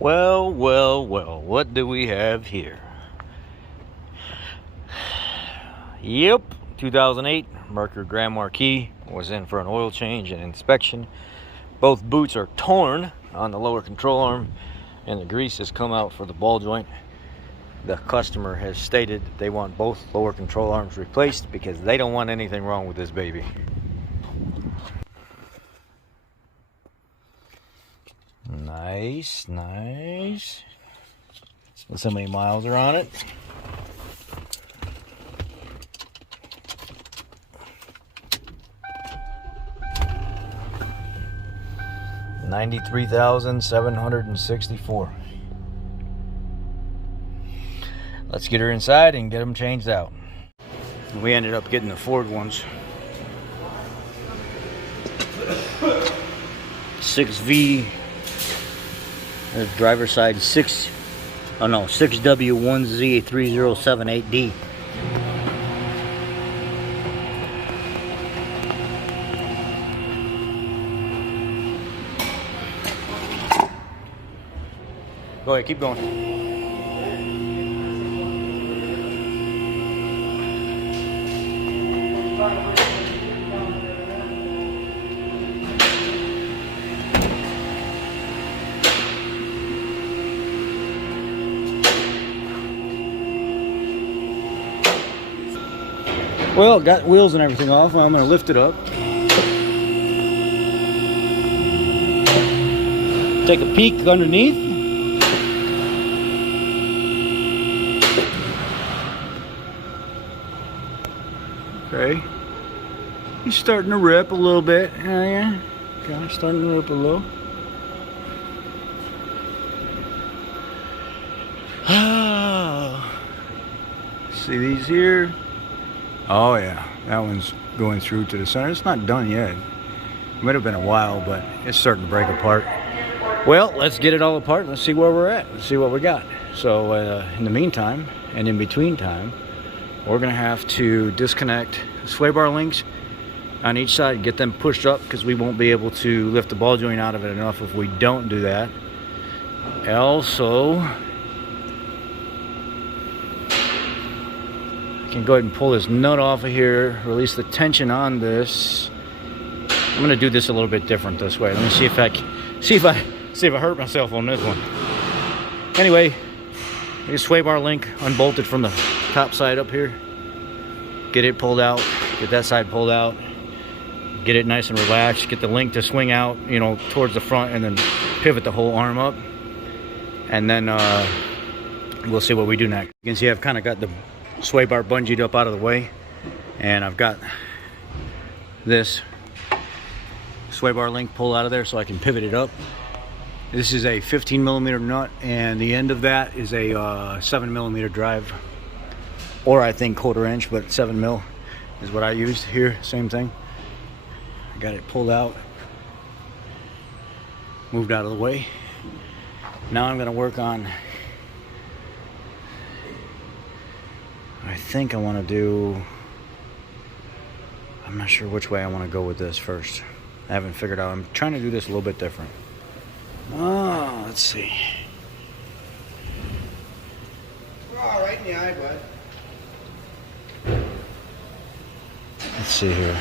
Well, well, well, what do we have here? Yep, 2008 Marquis was in for an oil change and inspection. Both boots are torn on the lower control arm and the grease has come out for the ball joint. The customer has stated that they want both lower control arms replaced because they don't want anything wrong with this baby. Nice, nice. Let's see how many miles are on it. $93,764. Let's get her inside and get them changed out. We ended up getting the Ford ones. 6V. There's driver's side 6W1Z3078D. Go ahead, keep going. Well, got wheels and everything off. I'm going to lift it up. Take a peek underneath. Okay. He's starting to rip a little bit. Oh, yeah. Okay, starting to rip a little. See these here? Oh yeah, that one's going through to the center. It's not done yet. It might have been a while, but it's starting to break apart. Well, let's get it all apart. Let's see where we're at. Let's see what we got. So in the meantime, and in between time, we're gonna have to disconnect sway bar links on each side, get them pushed up because we won't be able to lift the ball joint out of it enough if we don't do that. Also, can go ahead and pull this nut off of here, release the tension on this. I'm going to do this a little bit different this way. Let me see if I hurt myself on this one. Anyway, here's sway bar link unbolted from the top side up here. Get it pulled out, get that side pulled out, get it nice and relaxed, get the link to swing out, you know, towards the front, and then pivot the whole arm up. And then we'll see what we do next. You can see I've kind of got the sway bar bungeed up out of the way, and I've got this sway bar link pulled out of there so I can pivot it up. This is a 15mm nut, and the end of that is a 7mm drive, or I think 1/4 inch, but 7mm is what I used here. Same thing. I got it pulled out, moved out of the way. Now I'm going to work on, I think I want to do, I'm not sure which way I want to go with this first. I haven't figured out. I'm trying to do this a little bit different. Oh, let's see. Oh, right in the eye, bud. Let's see here.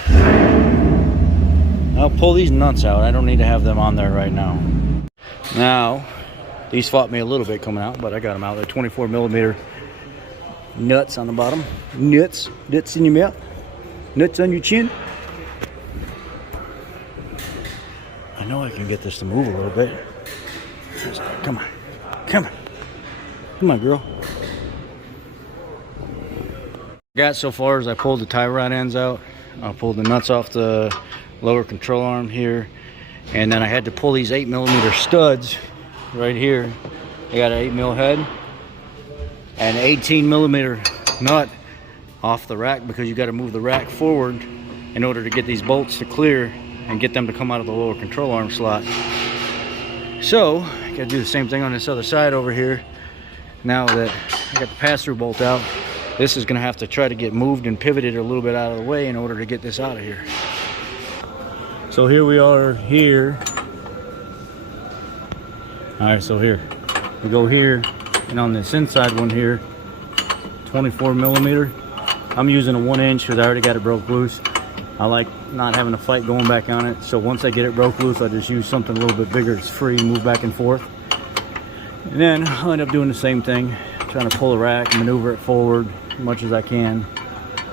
I'll pull these nuts out. I don't need to have them on there right now. Now, these fought me a little bit coming out, but I got them out. They're 24mm nuts on the bottom. Nuts in your mouth. Nuts on your chin. I know I can get this to move a little bit. Come on. Come on. Come on, girl. Got so far as I pulled the tie rod ends out. I pulled the nuts off the lower control arm here. And then I had to pull these 8mm studs right here. I got an 8mm head and 18mm nut off the rack, because you got to move the rack forward in order to get these bolts to clear and get them to come out of the lower control arm slot. So I got to do the same thing on this other side over here. Now that I got the pass-through bolt out, this is going to have to try to get moved and pivoted a little bit out of the way in order to get this out of here. So here we are here. All right, so here. We go here, and on this inside one here, 24 millimeter. I'm using a 1 inch because I already got it broke loose. I like not having a fight going back on it. So once I get it broke loose, I just use something a little bit bigger. It's free to move back and forth. And then I'll end up doing the same thing, trying to pull the rack, maneuver it forward as much as I can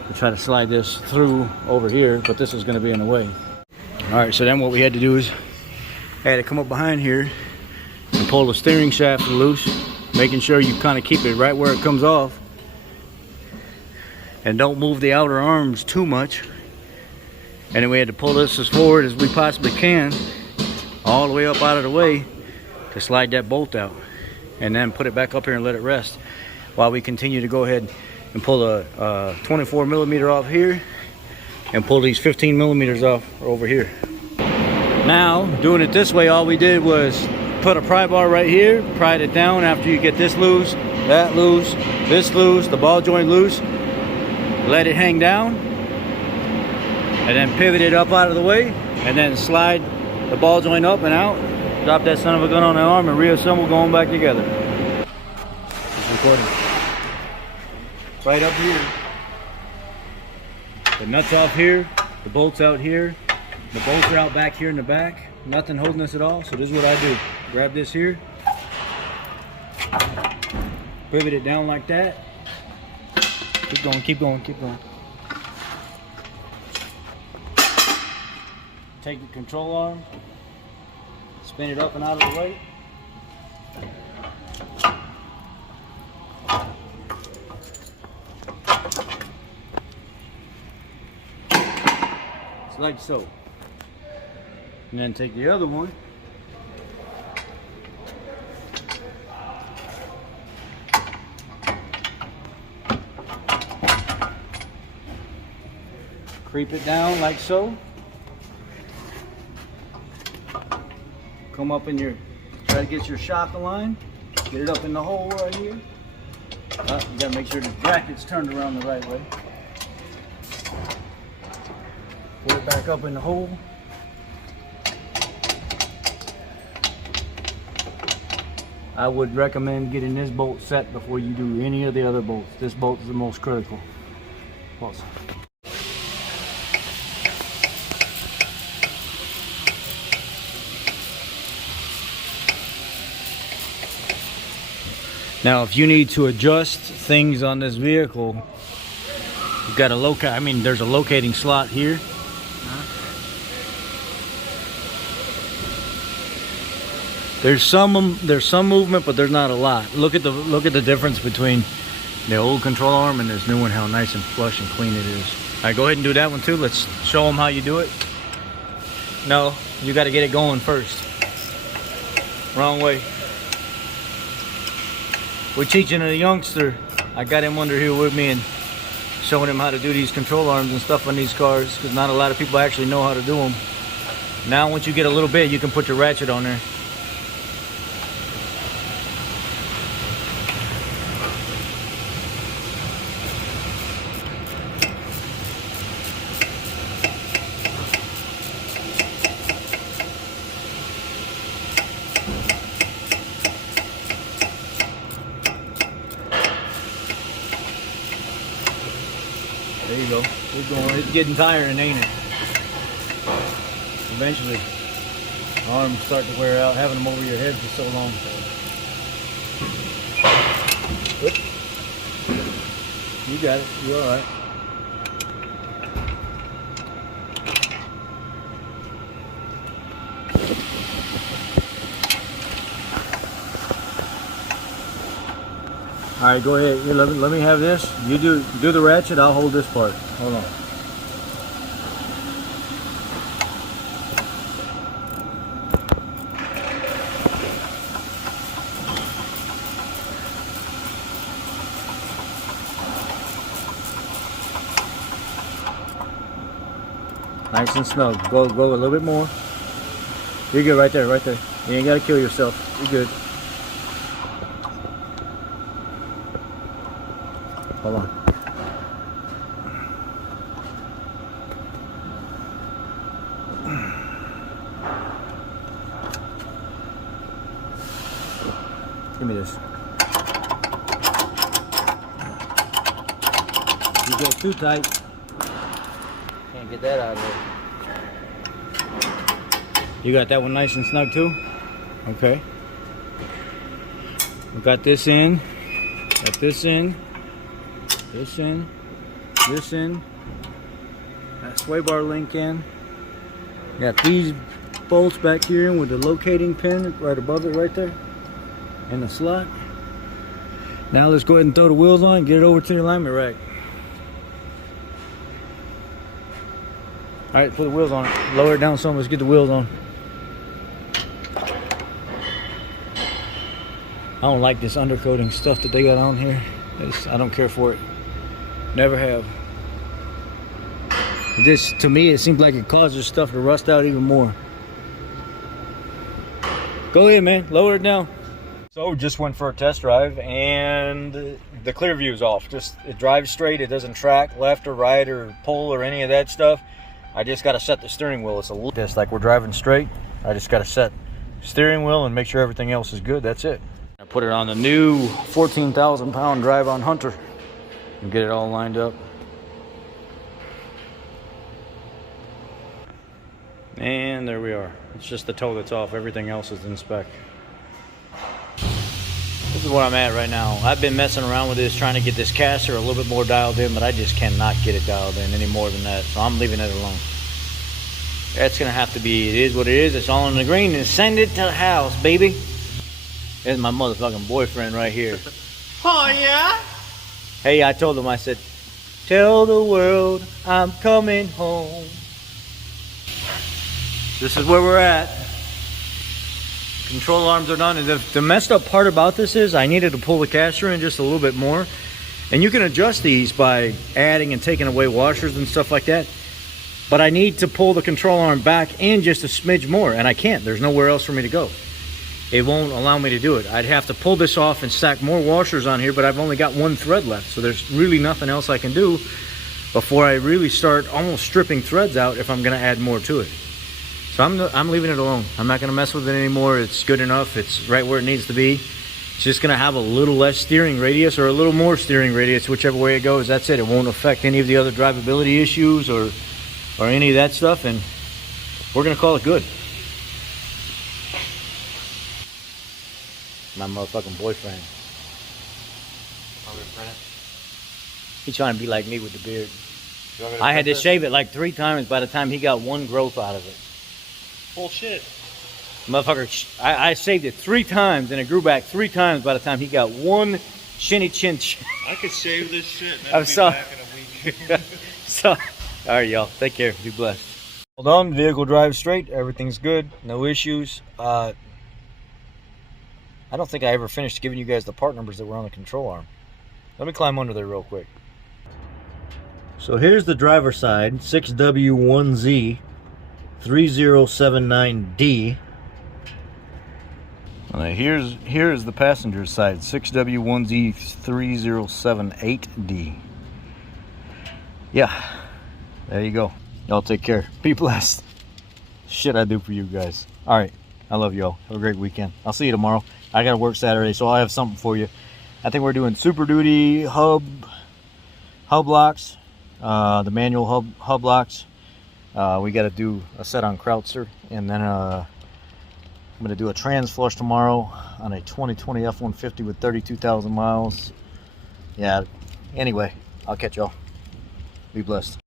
to try to slide this through over here, but this is going to be in the way. All right, so then what we had to do is I had to come up behind here and pull the steering shaft loose, making sure you kind of keep it right where it comes off and don't move the outer arms too much. And then we had to pull this as forward as we possibly can, all the way up out of the way to slide that bolt out, and then put it back up here and let it rest while we continue to go ahead and pull a 24 millimeter off here and pull these 15 millimeters off over here. Now, doing it this way, all we did was put a pry bar right here, pried it down after you get this loose, that loose, this loose, the ball joint loose, let it hang down, and then pivot it up out of the way, and then slide the ball joint up and out, drop that son of a gun on the arm, and reassemble going back together. It's recording. Right up here. The nuts off here, the bolts out here, the bolts are out back here in the back. Nothing holding this at all, so this is what I do. Grab this here, pivot it down like that. Keep going, keep going, keep going. Take the control arm, spin it up and out of the way. It's like so. And then take the other one. Creep it down like so. Come up in your, try to get your shock aligned. Get it up in the hole right here. You gotta make sure the bracket's turned around the right way. Put it back up in the hole. I would recommend getting this bolt set before you do any of the other bolts. This bolt is the most critical. Pause. Now, if you need to adjust things on this vehicle, you've got to locate. I mean, there's a locating slot here. There's some movement, but there's not a lot. Look at the difference between the old control arm and this new one. How nice and flush and clean it is. All right, go ahead and do that one too. Let's show them how you do it. No, you got to get it going first. Wrong way. We're teaching a youngster. I got him under here with me and showing him how to do these control arms and stuff on these cars, because not a lot of people actually know how to do them. Now once you get a little bit, you can put your ratchet on there. There you go. It's going. It's getting tiring, ain't it? Eventually, arms start to wear out, having them over your head for so long. Oop. You got it. You're all right. All right, go ahead. Here, let me have this. You do the ratchet. I'll hold this part. Hold on. Nice and snug. Go a little bit more. You're good right there, right there. You ain't gotta kill yourself. You're good. Hold on. Give me this. You get too tight. Can't get that out of there. You got that one nice and snug too? Okay. We got this in. Got this in. This in. This in. That sway bar link in. Got these bolts back here with the locating pin right above it right there. In the slot. Now let's go ahead and throw the wheels on and get it over to the alignment rack. Alright, put the wheels on it. Lower it down some, let's get the wheels on. I don't like this undercoating stuff that they got on here. I don't care for it. Never have. This, to me, it seems like it causes stuff to rust out even more. Go ahead, man. Lower it down. So, just went for a test drive, and the clear view is off. Just, it drives straight. It doesn't track left or right or pull or any of that stuff. I just got to set the steering wheel. It's a little just like we're driving straight. I just got to set steering wheel and make sure everything else is good. That's it. I put it on the new 14,000 pound drive on Hunter and get it all lined up. And there we are. It's just the toe that's off. Everything else is in spec. This is where I'm at right now. I've been messing around with this, trying to get this caster a little bit more dialed in, but I just cannot get it dialed in any more than that. So I'm leaving it alone. That's gonna have to be, it is what it is. It's all in the green, and send it to the house, baby. There's my motherfucking boyfriend right here. Oh, yeah? Hey, I told him, I said, tell the world I'm coming home. This is where we're at. Control arms are done. And the messed up part about this is I needed to pull the caster in just a little bit more. And you can adjust these by adding and taking away washers and stuff like that. But I need to pull the control arm back in just a smidge more. And I can't. There's nowhere else for me to go. It won't allow me to do it. I'd have to pull this off and stack more washers on here, but I've only got one thread left. So there's really nothing else I can do before I really start almost stripping threads out if I'm going to add more to it. So I'm leaving it alone. I'm not going to mess with it anymore. It's good enough. It's right where it needs to be. It's just going to have a little less steering radius or a little more steering radius, whichever way it goes. That's it. It won't affect any of the other drivability issues or any of that stuff, and we're going to call it good. My motherfucking boyfriend. He's trying to be like me with the beard. I had to shave it like 3 times by the time he got one growth out of it. Bullshit. Motherfucker, I shaved it 3 times and it grew back 3 times by the time he got one shinny chin. I could shave this shit and I'm I'd be sorry. back in a week. So, all right, y'all. Take care. Be blessed. Hold on. Vehicle drives straight. Everything's good. No issues. I don't think I ever finished giving you guys the part numbers that were on the control arm. Let me climb under there real quick. So here's the driver's side, 6W1Z 3079D. Here's the passenger side, 6W1Z 3078D. Yeah, there you go. Y'all take care. Be blessed. Shit I do for you guys. All right, I love y'all. Have a great weekend. I'll see you tomorrow. I gotta work Saturday, so I'll have something for you. I think we're doing Super Duty hub locks, the manual hub locks. We got to do a set on Krautzer, and then I'm going to do a trans flush tomorrow on a 2020 F-150 with 32,000 miles. Yeah, anyway, I'll catch y'all. Be blessed.